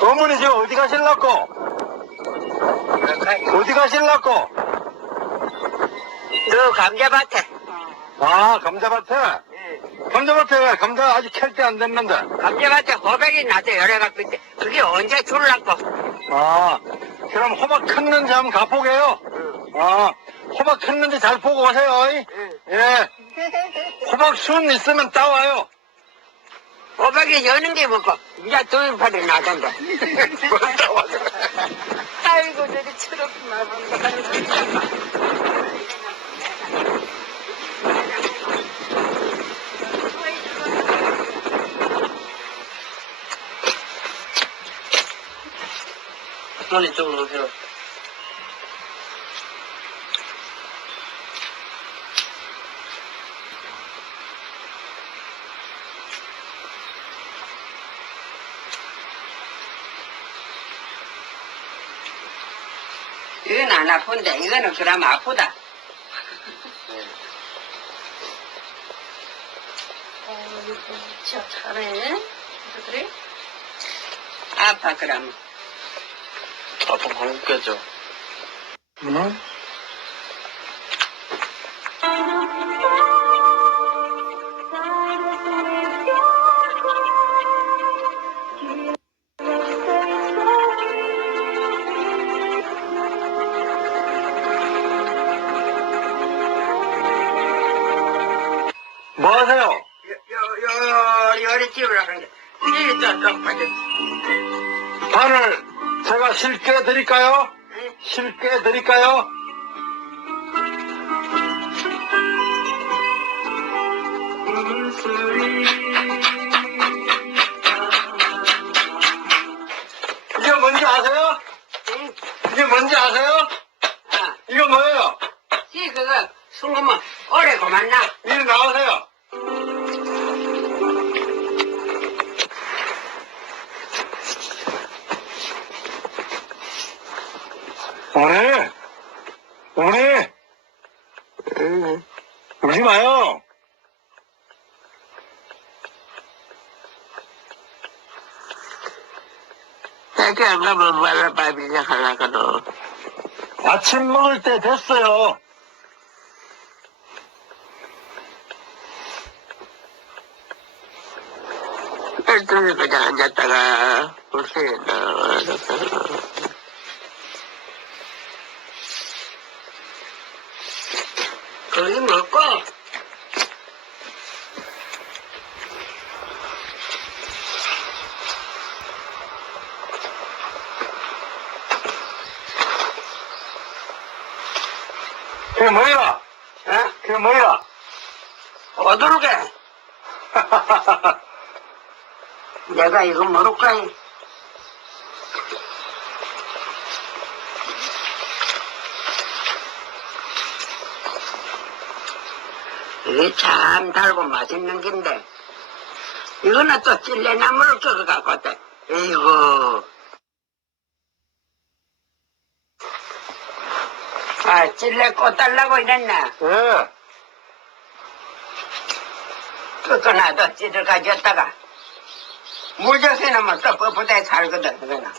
어머니 지금 어디 가실라고? 어디 가실라고? 너 감자밭에. 아, 감자밭에? 감자밭에 왜? 감자 아직 캘 때 안 됐는데. 감자밭에 호박이 나서 열해갖고 있대. 그게 언제 줄라고? 아, 그럼 호박 컸는지 한번 가보게요. 아, 호박 컸는지 잘 보고 오세요. 이. 예. 호박 순 있으면 따와요. 호박이 여는 게 뭐고? 이제 두입팔이 나던데. 아이고, 저리 철없구만. 손 이 쪽으로 오세요. 이건 안 아픈데, 이거는 그럼 아프다. 진짜 잘해. 그래? 아파, 그럼. 아빠 방금 깼죠? 응? 뭐 하세요? 요, 요, 요, 요리 집으라 그러는데, 이리 또, 또, 빠졌어. 판을 제가 실게 드릴까요? 응? 실게 드릴까요? 이게 뭔지 아세요? 응? 이게 뭔지 아세요? 아, 이거 뭐예요? 지 그거, 숨으면 오래 고만나. 이리 나오세요. 어머니, 어머니, 응. 울지 마요. 자기 안 가면 말라 밥이냐 하려거든. 아침 먹을 때 됐어요. 일등에 그냥 앉았다가, 보세요. 거기 먹고, 그게 뭐야? 어? 그게 뭐야? 어두르게. 내가 이거 모를까? 이게 참 달고 맛있는 긴데 이거는 또 찔레나무를 껴갖고 왔대 이고 아 찔레 꽃 달라고 이랬나 예. 끄끄나도 찌를 가져왔다가 물젓에 놓으면 또 뻣뻣하게 살거든 그거는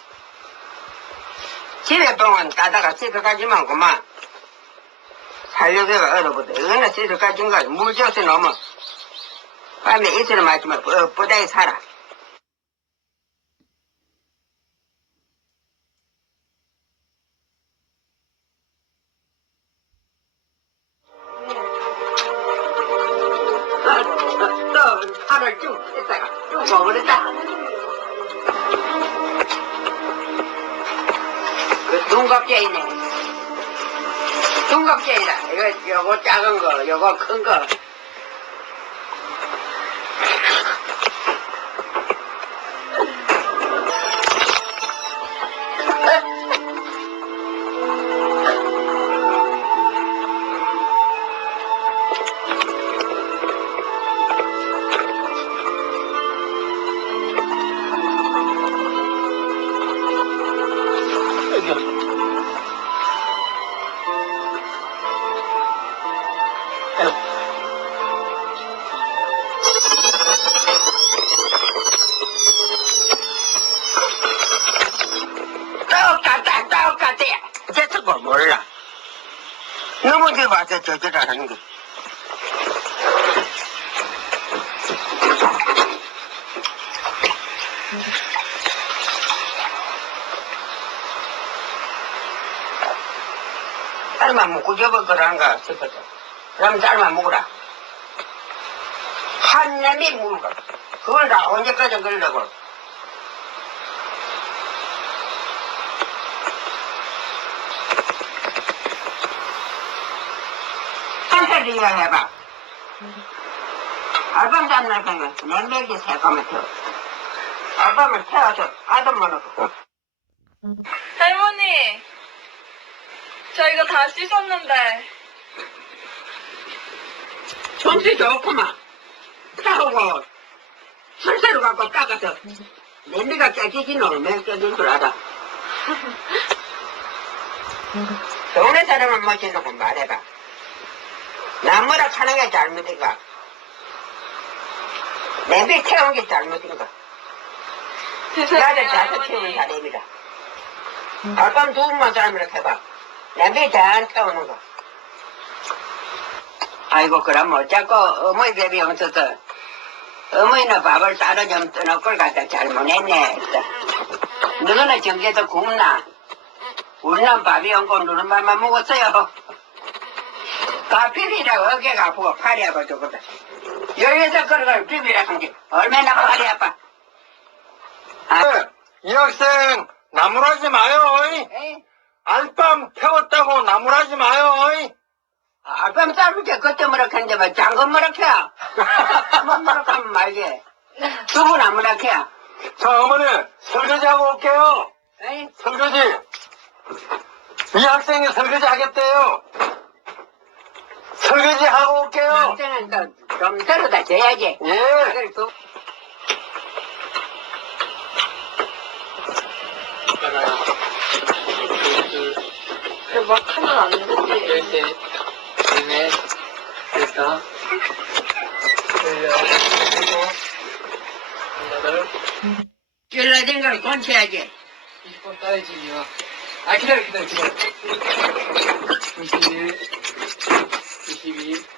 집에 병원 따다가 찌를 가지면 그만. 살려기가 어려거든 이거는 찌를 가진 거 물젓에 놓으면 밤에 이슬을 맞으면 뻣뻣하게 살아 먹으랬다. 그 둥갑제이네. 둥갑제이다. 이거 요거 작은 거, 요거 큰 거. 넘어져 봐서 저저라는 게. 쌀만 먹고 접을 거란가 싶어서. 그럼 쌀만 먹어라. 한 놈이 물고. 그걸 다 언제까지 걸려고. 한살 이야기해봐. 알밤 잡날 거면 냉백이 새까맣 혀. 알밤을 태워서 아담만 넣고. 할머니, 저 이거 다 씻었는데. 손수 좋구만. 타고 설사로 갖고 닦아서 냄비가 깨지긴 얼마나 깨질 줄 알아. 동네 사람은 멋지다고 말해봐. 나무라 타는 게 잘못인가? 냄비 태운 게 잘못인가? 나를 자주 태우는 사람이라. 아까 두 번만 사람이라 해봐. 냄비 잘 태우는 거. 아이고, 그럼 어쩌고 어머니 대비 없어서 어머니는 밥을 따로 좀 떠놓을 걸 갖다 잘못했네. 너는 경계도 굶나? 우리는 밥이 없고 너는 밥만 먹었어요. 가피비라고 어깨가 아프고 팔이 아파 죽거든. 여기서 그런 걸 비비라 한게 얼마나 팔이 아파. 아, 네, 이 학생 나무라지 마요. 어이. 에이, 알밤 태웠다고 나무라지 마요. 어이. 알밤 때 그때 뭐라카는데 뭐 장금 뭐라카야? 한번 뭐라카면 말게. 두분 안 뭐라카야? 자, 어머니, 설거지 하고 올게요. 에이, 설거지. 이 학생이 설거지 하겠대요. 설거지 하고 올게요. 남자는 또좀 들어다 줘야지. 예. 하면 안 되지. 셋, 넷, 여섯, 일곱, 여덟, 길러진 걸 건쳐야지. 20번 따야지, 니가. 아, 기다려, 기다려, 기다려. 21, e que